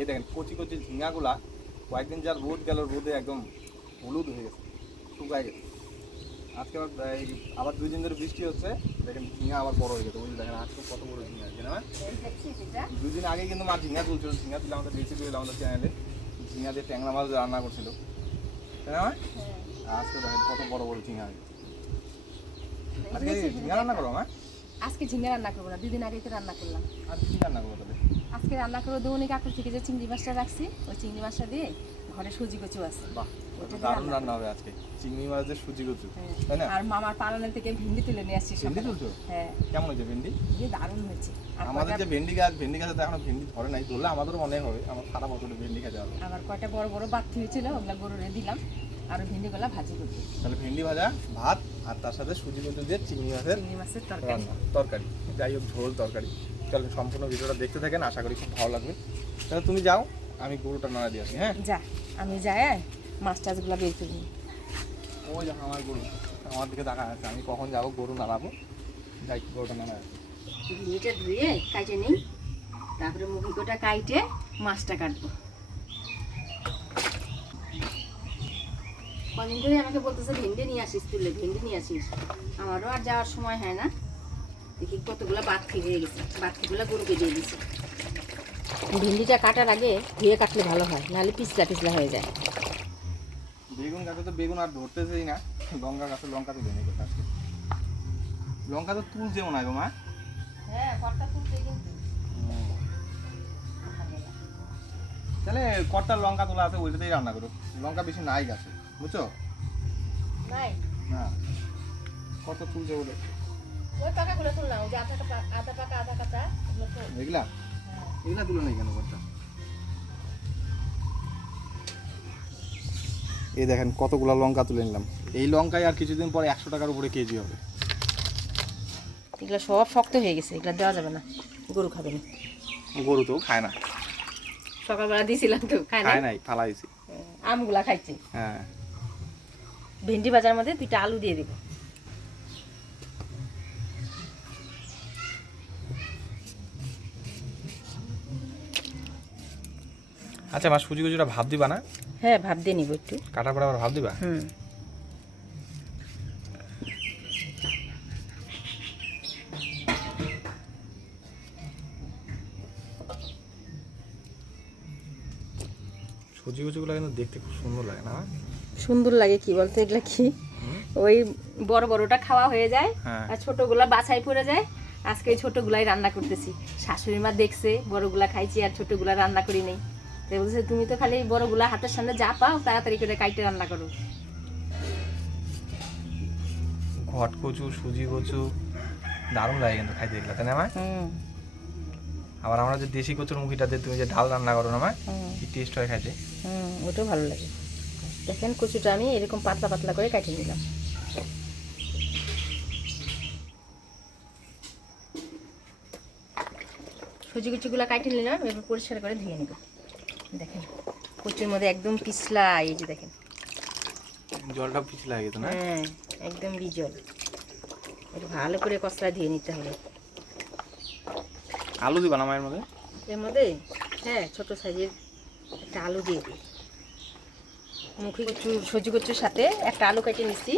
এই দেখেন কচি কচি ঝিঙাগুলা কয়েকদিন যার রোদ গেল রোদে একদম হলুদ হয়ে গেছে শুকায় গেছে। আজকে আবার আবার দুই দিন ধরে বৃষ্টি হচ্ছে দেখেন ঝিঙা আবার বড় হয়ে গেছে। যে দেখেন আজকে কত বড় ঝিঙা আছে না? দুই দিন আগে কিন্তু মা ঝিঙা তুলছিল ঝিঙা তুলে আমাদের রেসিপি হলো আমাদের চ্যানেলে ঝিঙা দিয়ে ট্যাংরা মাছ রান্না করছিল। তাই না আজকে দেখেন কত বড় বড় ঝিঙা আজকে ঝিঙা রান্না করো মা? আজকে ঝিঙে রান্না করব না দুদিন আগে রান্না করলাম। আর কি রান্না করব তাহলে? আজকে রান্না করব দৌনি কাকুর থেকে যে চিংড়ি মাছটা রাখছি ওই চিংড়ি মাছটা দিয়ে ঘরে সুজি কচু আছে। দারুণ রান্না হবে আজকে চিংড়ি মাছের সুজি কচু হ্যাঁ। তাই না? আর মামার থেকে ভিন্ডি তুলে নিয়ে আসছি ভেন্ডি তুলছো? হ্যাঁ। কেমন হয়েছে ভেন্ডি? দারুণ হয়েছে। আমাদের যে ভেন্ডি গাছ ভেন্ডি গাছে তো এখনও ভেন্ডি ধরে নাই ধরলে আমাদেরও মনে হবে আমার সারা বছরে ভেন্ডি খেতে হবে। কয়টা বড় বড় বাতি হয়েছিল ওগুলা গরুরে দিলাম আর ভাজি করব। তাহলে ভেন্ডি ভাজা ভাত আর তার সাথে সুজি কচু দিয়ে চিংড়ি মাছের চিংড়ি মাছের তরকারি। তরকারি। যাই হোক ঝোল তরকারি। চলো সম্পূর্ণ ভিডিওটা দেখতে থাকেন আশা করি খুব ভালো লাগবে। তাহলে তুমি যাও আমি গরুটা নাড়া দিয়ে আসি হ্যাঁ? যা আমি যাই মাছ টাছগুলা বের করি ওই দেখো আমার গরু আমার দিকে দেখা আছে আমি কখন যাব গরু নাড়াবো? যাই গরুটা নাড়া আছে। ভিন্ডিটা ধুয়ে কাটে নিই তারপরে মুখিকোটা কাইটে মাছটা কাটবো। কদিন ধরে আমাকে বলতেছে ভেন্ডি নিয়ে আসিস তুলে ভেন্ডি নিয়ে আসিস। আমারও আর যাওয়ার সময় হয় না। দেখি কতগুলো বাতকি হয়ে গেছে। বাতকিগুলো গরুকে দিয়ে দিছে ভেন্ডিটা কাটার আগে ধুয়ে কাটলে ভালো হয় নাহলে পিছলা পিছলা হয়ে যায়। বেগুন গাছে তো বেগুন আর ধরতেছেই না লঙ্কা গাছে লঙ্কা তুলে নেই কোথা লঙ্কা তো তুলছে মনে হয় গো মা। হ্যাঁ কটটা তুলতে কিন্তু। তাহলে কট্টার লঙ্কা তোলা আছে ওইটাতেই রান্না করো। লঙ্কা বেশি নাই গাছে বুঝছ? নাই। না কত তুলছে বলে। ওই পাকাগুলো তুললাম ওই যে আধা পাকা আধা পাকা আধা কাঁচা এগুলা এগুলা? তুলে নেই কেন কট্টা এই দেখেন কতগুলা লঙ্কা তুলে নিলাম। এই লঙ্কায় আর কিছুদিন পরে একশো টাকার উপরে কেজি হবে। এগুলো সব শক্ত হয়ে গেছে এগুলো দেওয়া যাবে না গরু খাবে না। গরু তো খায় না। সকালবেলা দিয়েছিলাম তো খায় না খায় নাই? ফালা দিছি আমগুলা খাইছে। হ্যাঁ। ভেন্ডি বাজার মধ্যে দুইটা আলু দিয়ে দিব। আচ্ছা মা সুজি কুজিটা ভাব দিবা না? হ্যাঁ ভাব দিয়ে নিব একটু। কাটার পরে আবার ভাব দিবা? হুম। সুজি কুচিগুলো কিন্তু দেখতে খুব সুন্দর লাগে না? সুন্দর লাগে কি বলতো এগুলা কি? ওই বড় বড়টা খাওয়া হয়ে যায় হ্যাঁ। আর ছোটগুলা বাছাই পড়ে যায়। আজকে এই ছোটগুলাই রান্না করতেছি। শাশুড়ি মা দেখছে বড়গুলা খাইছি আর ছোটগুলা রান্না করি নেই। তো বলছে তুমি তো খালি বড়গুলা হাতের সামনে যা পাও তাড়াতাড়ি করে কাইটে রান্না করো। ঘট কচু সুজি কচু দারুণ লাগে কিন্তু খাইতে এগুলো তাই না হুম। আবার আমরা যে দেশি কচুর মুখিটাতে তুমি যে ডাল রান্না করো না হুম। কি টেস্ট হয় খাইতে? হুম ওটাও ভালো লাগে। দেখেন কচুটা আমি এরকম পাতলা পাতলা করে কাটিয়ে নিলাম। সুজি কুচিগুলো কাটিয়ে নিলাম এবার পরিষ্কার করে ধুয়ে নিব। দেখেন কচুর মধ্যে একদম পিছলা এই যে দেখেন। জলটা পিছলা তো না? হ্যাঁ একদম বিজল। একটু ভালো করে কষলা ধুয়ে নিতে হবে। আলু দিবা না মায়ের মধ্যে? এর মধ্যে? হ্যাঁ ছোট সাইজের একটা আলু দিয়ে দিই। মুখে কচু সজি কচুর সাথে একটা আলু কেটে নিচ্ছি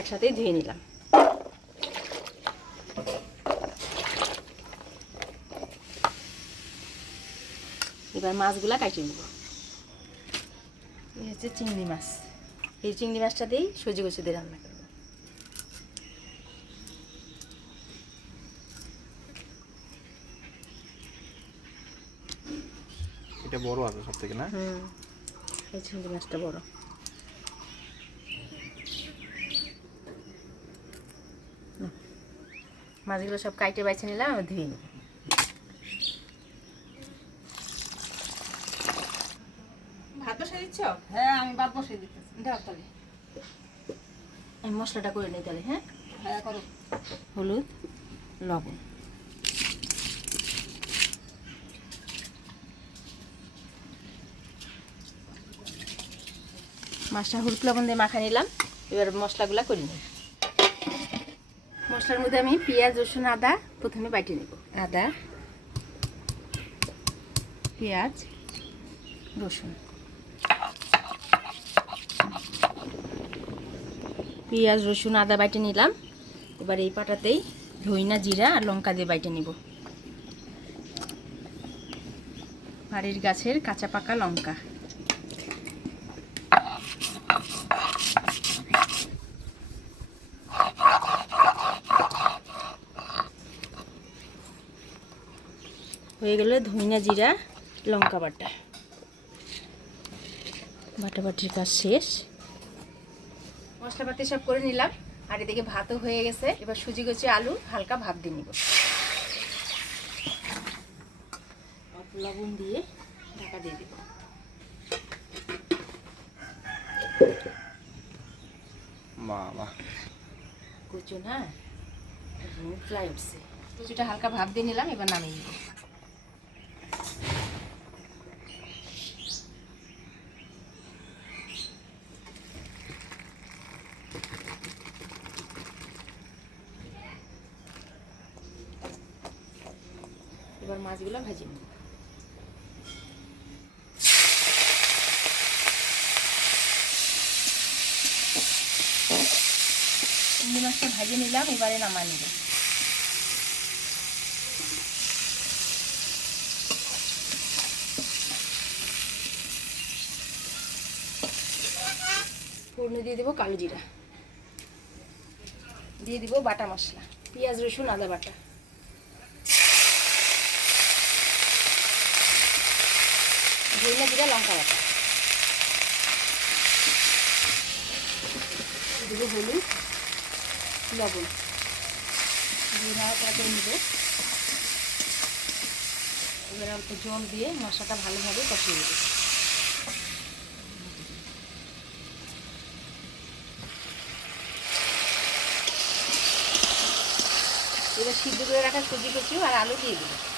একসাথেই ধুয়ে নিলাম। এবার মাছগুলা কাটিয়ে নিব। এই হচ্ছে চিংড়ি মাছ। এই চিংড়ি মাছটা দিয়েই সজি কচু দিয়ে রান্না করব। এটা বড় আছে সব থেকে না? হুম। এই চিংড়ি মাছটা বড়। মাছগুলো সব কাইটে বাইছে নিলাম আর ধুয়ে নিব ভাত বসে দিচ্ছ হ্যাঁ আমি বাদ বসে দিতেছি। দাও তাহলে। আমি মশলাটা করে নিই তাহলে হ্যাঁ? হ্যাঁ করো। হলুদ লবণ। মাছটা হলুদ লবণ দিয়ে মাখা নিলাম। এবার মশলাগুলো করে নিই। মশলার মধ্যে আমি পেঁয়াজ রসুন আদা প্রথমে বাইটে নেব। আদা পেঁয়াজ রসুন। পেঁয়াজ, রসুন, আদা বাইটে নিলাম। এবার এই পাটাতেই ধইনা, জিরা আর লঙ্কা দিয়ে বাইটে নিব। বাড়ির গাছের কাঁচা পাকা লঙ্কা। হয়ে গেলে ধইনা, জিরা, লঙ্কা বাটা। বাটাবাটির কাজ শেষ। মশলাপাতি সব করে নিলাম। আর এদিকে ভাতও হয়ে গেছে। এবার সুজি কচি আলু হালকা ভাপ দিয়ে নিব। লবণ দিয়ে ঢাকা দিয়ে দিব। বাবা। কচু না ফ্লাই উঠছে। কচুটা হালকা ভাব দিয়ে নিলাম এবার নামিয়ে নিব। মাছগুলো ভাজি। চিংড়ি মাছটা ভাজি নিলাম, এবারে নামা নিব। ফোড়নে দিয়ে দেবো কালো জিরা। দিয়ে দিব বাটা মশলা, পেঁয়াজ, রসুন, আদা বাটা। ধনিয়া জিরা লঙ্কা বাটা। দেবো হলুদ, লবণ। তাতে নিব। এবার অল্প জল দিয়ে মশলাটা ভালোভাবে কষিয়ে দেবো এবার সিদ্ধ করে রাখা সুজি কচু আর আলু দিয়ে দেবো।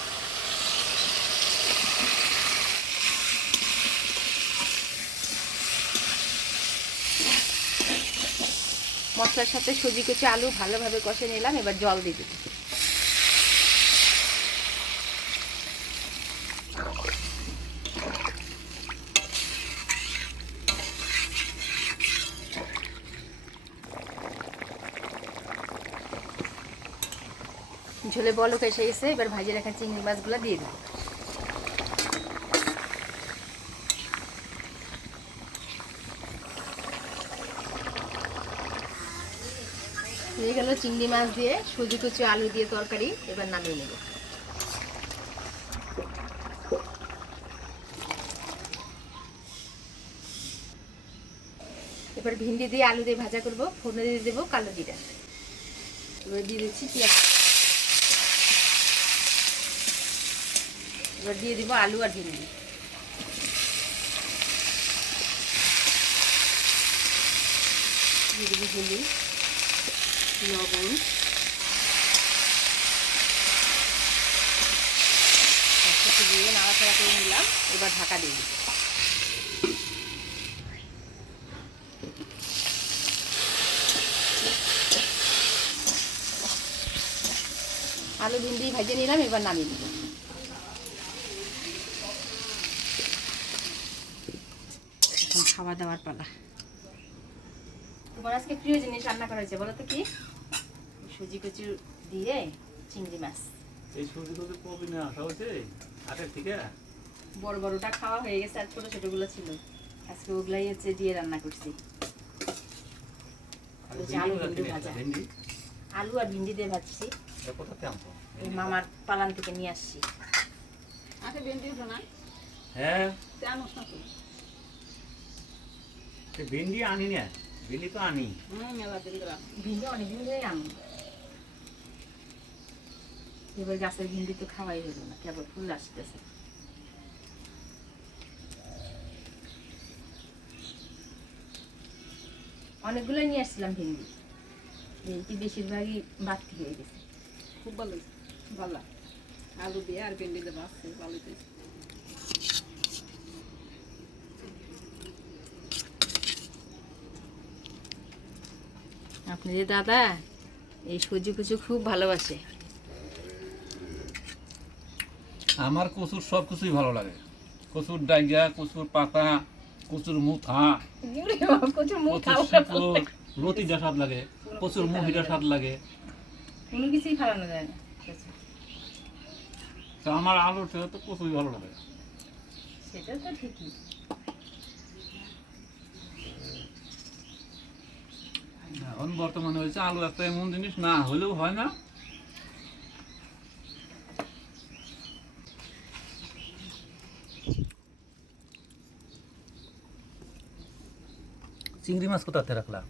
মশলার সাথে সুজি কুচি, আলু ভালোভাবে কষে নিলাম, এবার জল দিয়ে দেবো ঝোলে বলক এসে এবার ভাজি রাখা চিংড়ি মাছগুলো দিয়ে দেবো হয়ে গেল চিংড়ি মাছ দিয়ে, সুজি, কুচি, আলু দিয়ে তরকারি, এবার নামিয়ে নেব। এবার ভিন্ডি দিয়ে আলু দিয়ে ভাজা করব, ফোড়নে দিয়ে দেবো কালো জিরা। এবার দিয়ে দিচ্ছি পেঁয়াজ। এবার দিয়ে দিব আলু আর ভিন্ডি। দিয়ে দেবো হলুদ লবণ একসাথে দিয়ে নাড়াচাড়া করে নিলাম, এবার ঢাকা দিয়ে আলু ভিন্ডি ভাজিয়ে নিলাম, এবার নামিয়ে দিব খাওয়া দাওয়ার পালা। তোমার আজকে প্রিয় জিনিস রান্না করা হয়েছে, বলো তো কি? সুজি কচু দিয়ে চিংড়ি মাছ। এই সবজি তো প্রবীণে আসা হয়েছে? হাটের থেকে? বড় বড়টা খাওয়া হয়ে গেছে আর ছোট ছোটগুলো ছিল। আজকে ওগুলাই হচ্ছে দিয়ে রান্না করছি। আলু ভেন্ডি ভাজা। আর ভিন্ডি দিয়ে ভাজছি। মামার পালান থেকে নিয়ে আসছি। আচ্ছা ভেন্ডি না। হ্যাঁ। ভেন্ডি আনি না। ভেন্ডি তো আনি। ভিন্ডি অনেকদিন ধরে আমি এবার গাছের ভিন্ডি তো খাওয়াই হলো না কেবল ফুল আসতেছে। অনেকগুলোই নিয়ে আসছিলাম ভিন্ডি। ভেন্ডি বেশিরভাগই বাড়তি হয়ে গেছে। খুব ভালো ভালো। আলু দিয়ে আর ভেন্ডি দিয়ে বাসছে ভালো আপনি যে দাদা এই সবজি কুচু খুব ভালোবাসে। আমার কচুর সব কিছুই ভালো লাগে। কচুর ডাইগা কচুর পাতা কচুর মুথা। কচুর লতিটা স্বাদ লাগে কচুর মুহিটা স্বাদ লাগে। কোনো কিছুই যায় না তো আমার আলুর থেকে তো কচুই ভালো লাগে। সেটা তো ঠিকই। এখন বর্তমানে হয়েছে আলু একটা এমন জিনিস না হলেও হয় না। চিংড়ি মাছ কোথাতে রাখলা?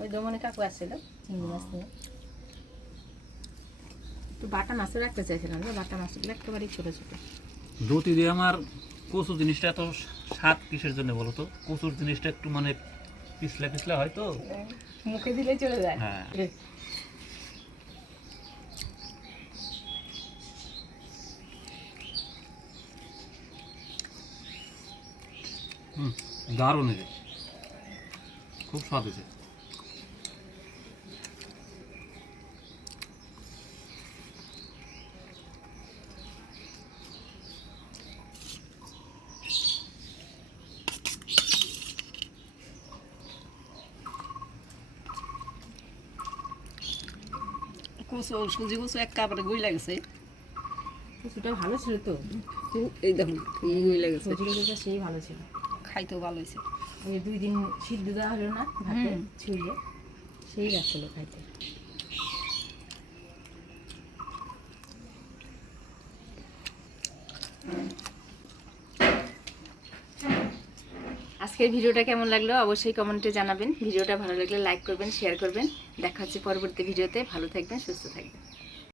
ওই দমনে কাকু আসছিল চিংড়ি মাছ নিয়ে। তো বাটা মাছও রাখতে চাইছিলাম যে বাটা মাছগুলো একেবারেই ছোটো ছোটো। রুটি দিয়ে আমার কচু জিনিসটা এত স্বাদ কিসের জন্য বলো তো? কচুর জিনিসটা একটু মানে পিছলা পিছলা হয় তো? মুখে দিলে চলে যায়। হ্যাঁ। হুম দারুণ হয়েছে। খুব স্বাদ হয়েছে। কুচু সুজি কুচু গুই লাগছে। ভালো ছিল তো। এই দেখুন এই গুই লাগছে। সেই ভালো ছিল। খাইতেও ভালো হয়েছে। ওই দুই দিন সিদ্ধ দেওয়া হলো না ভাতে। ছুঁয়ে সেই রাখছিল খাইতে। আজকের ভিডিওটা কেমন লাগল অবশ্যই কমেন্টে জানাবেন। ভিডিওটা ভালো লাগলে লাইক করবেন শেয়ার করবেন। দেখা হচ্ছে পরবর্তী ভিডিওতে। ভালো থাকবেন সুস্থ থাকবেন।